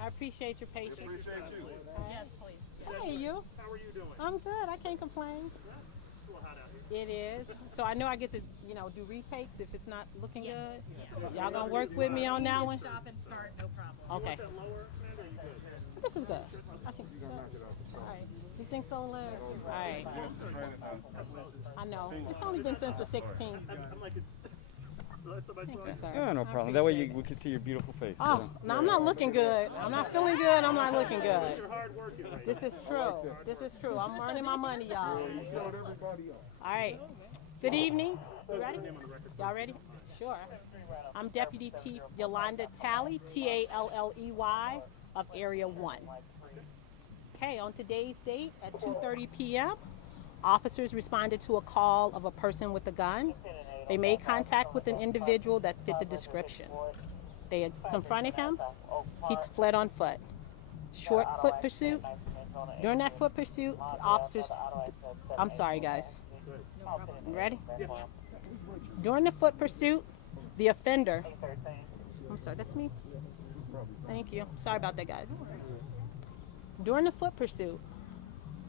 I appreciate your patience. Appreciate you. Yes, please. Hey, you. How are you doing? I'm good. I can't complain. It's a little hot out here. It is. So I know I get to, do retakes if it's not looking Yes. good. Yes. Y'all gonna work with me on that one? Stop and start, no problem. Okay. You want that lower, Amanda? Are you good? This is good. I think. You're gonna knock it off. All right. You think so, Liz? All right. I know. It's only been since the 16th. I'm like, it's the last time I saw Thank you, you. sir. Yeah, no I problem. That way appreciate we can see your beautiful face. Oh, no, I'm not looking good. I'm not feeling good. I'm not looking good. You're hard working right This is true. This is true. I'm earning my money, y'all. All right. Good evening. You ready? Y'all ready? Sure. I'm Deputy Chief Yolanda Talley, Talley of Area 1. Okay, on today's date at 2:30 p.m., officers responded to a call of a person with a gun. They made contact with an individual that fit the description. They confronted him. He fled on foot. Short foot pursuit. During that foot pursuit, officers, I'm sorry guys. You ready? During the foot pursuit, the offender, I'm sorry, that's me. Thank you. Sorry about that, guys. During the foot pursuit,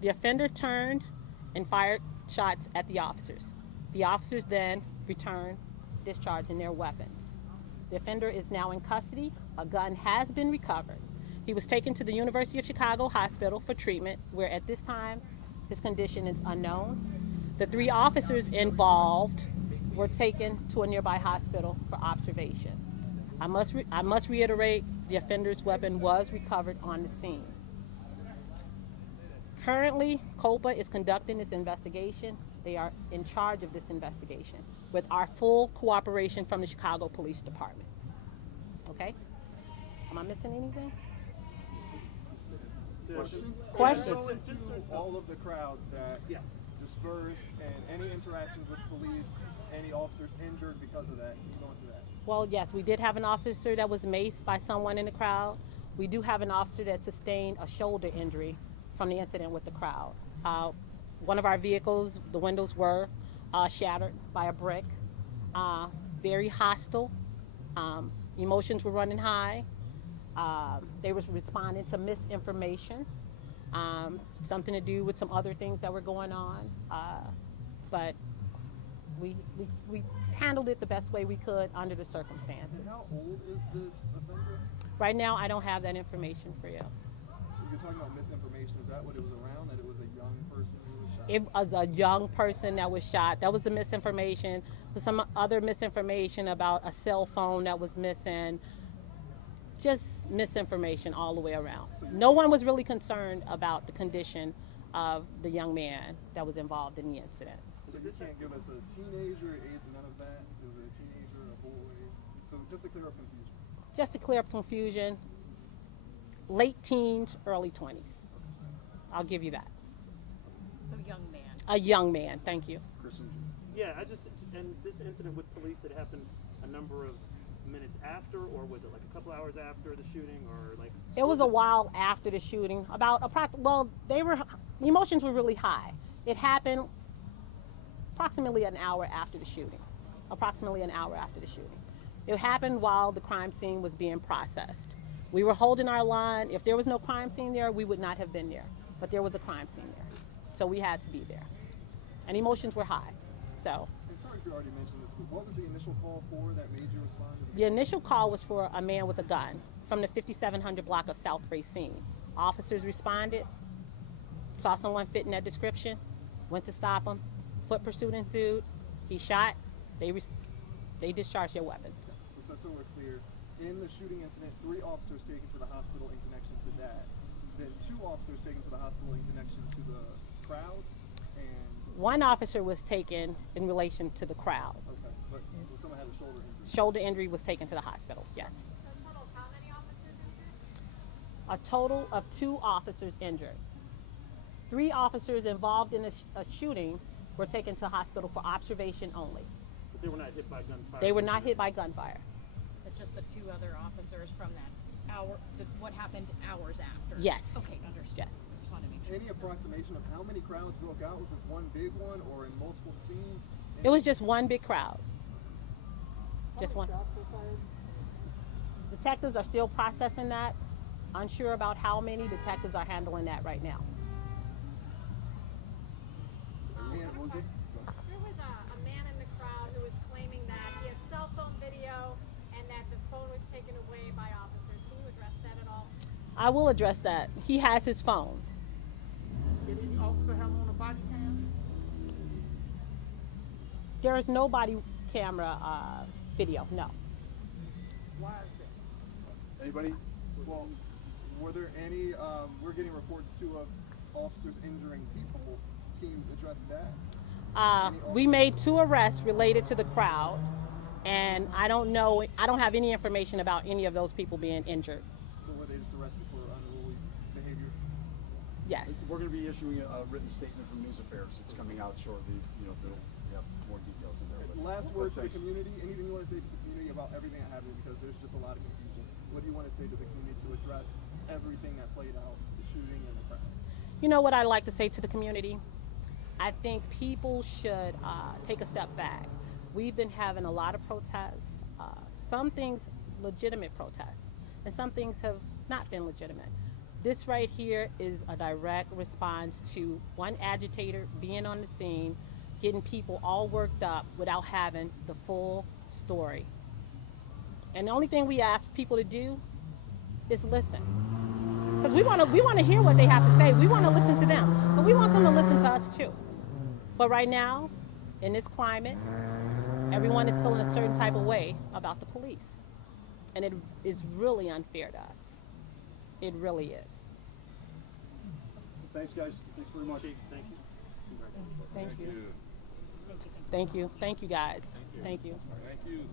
the offender turned and fired shots at the officers. The officers then returned, discharging their weapons. The offender is now in custody. A gun has been recovered. He was taken to the University of Chicago Hospital for treatment, where at this time his condition is unknown. The 3 officers involved were taken to a nearby hospital for observation. I must reiterate, the offender's weapon was recovered on the scene. Currently, COPA is conducting this investigation. They are in charge of this investigation with our full cooperation from the Chicago Police Department. Okay? Am I missing anything? Questions? Go into all of the crowds that dispersed and any interactions with police, any officers injured because of that. Go into that. Well, yes, we did have an officer that was maced by someone in the crowd. We do have an officer that sustained a shoulder injury from the incident with the crowd. One of our vehicles, the windows were shattered by a brick. Very hostile. Emotions were running high. They were responding to misinformation. Something to do with some other things that were going on. But we handled it the best way we could under the circumstances. How old is this offender? Right now, I don't have that information for you. You're talking about misinformation. Is that what it was around? That it was a young person who was shot? It was a young person that was shot. That was the misinformation. With some other misinformation about a cell phone that was missing. Just misinformation all the way around. No one was really concerned about the condition of the young man that was involved in the incident. So you can't give us a teenager, age, none of that? Is it a teenager, a boy? So just to clear up confusion. Just to clear up confusion, late teens, early 20s. I'll give you that. So young man. A young man, thank you. Yeah, and this incident with police, did it happen a number of minutes after, or was it like a couple hours after the shooting, or like? It was a while after the shooting, the emotions were really high. It happened approximately an hour after the shooting. It happened while the crime scene was being processed. We were holding our line. If there was no crime scene there, we would not have been there. But there was a crime scene there. So we had to be there. And emotions were high. So And sorry if you already mentioned this, but what was the initial call for that made you respond to the the initial call was for a man with a gun from the 5700 block of South Racine. Officers responded, saw someone fitting that description, went to stop him. Foot pursuit ensued. He shot. They discharged their weapons. So we're clear, in the shooting incident, 3 officers taken to the hospital in connection to that. Then 2 officers taken to the hospital in connection to the crowds, and One officer was taken in relation to the crowd. okay, but someone had a shoulder injury. Shoulder injury was taken to the hospital, yes. A total of 2 officers injured. 3 officers involved in a shooting were taken to hospital for observation only. But they were not hit by gunfire. They were not hit by gunfire. But just the 2 other officers from that hour, what happened hours after? Yes. Okay, understood. Yes. Just wanted to make sure. Any approximation of how many crowds broke out? Was this one big one or in multiple scenes? It was just one big crowd. Just one. Detectives are still processing that. Unsure about how many. Detectives are handling that right now. And was it? There was a man in the crowd who was claiming that he had cell phone video and that the phone was taken away by officers. Can you address that at all? I will address that. He has his phone. Did any officer have on a body cam? There is no body camera video, no. Why is that? Anybody? Well, were there any, we're getting reports too of officers injuring people. Can you address that? We made 2 arrests related to the crowd, and I don't have any information about any of those people being injured. So were they just arrested for unruly behavior? Yes. We're going to be issuing a written statement from News Affairs. It's coming out shortly. You know, they'll have more details in there. But, Last word to the thanks. community. Anything you want to say to the community about everything that happened, because there's just a lot of confusion. What do you want to say to the community to address everything that played out, the shooting and the crowd? You know what I'd like to say to the community? I think people should take a step back. We've been having a lot of protests, some things legitimate protests, and some things have not been legitimate. This right here is a direct response to one agitator being on the scene, getting people all worked up without having the full story. And the only thing we ask people to do is listen. Because we want to hear what they have to say. We want to listen to them, but we want them to listen to us too. But right now, in this climate, everyone is feeling a certain type of way about the police. And it is really unfair to us. It really is. Thanks, guys. Thanks very much. Chief, thank you. Congratulations. Thank you. Thank you. Thank you, guys. Thank you. Thank you.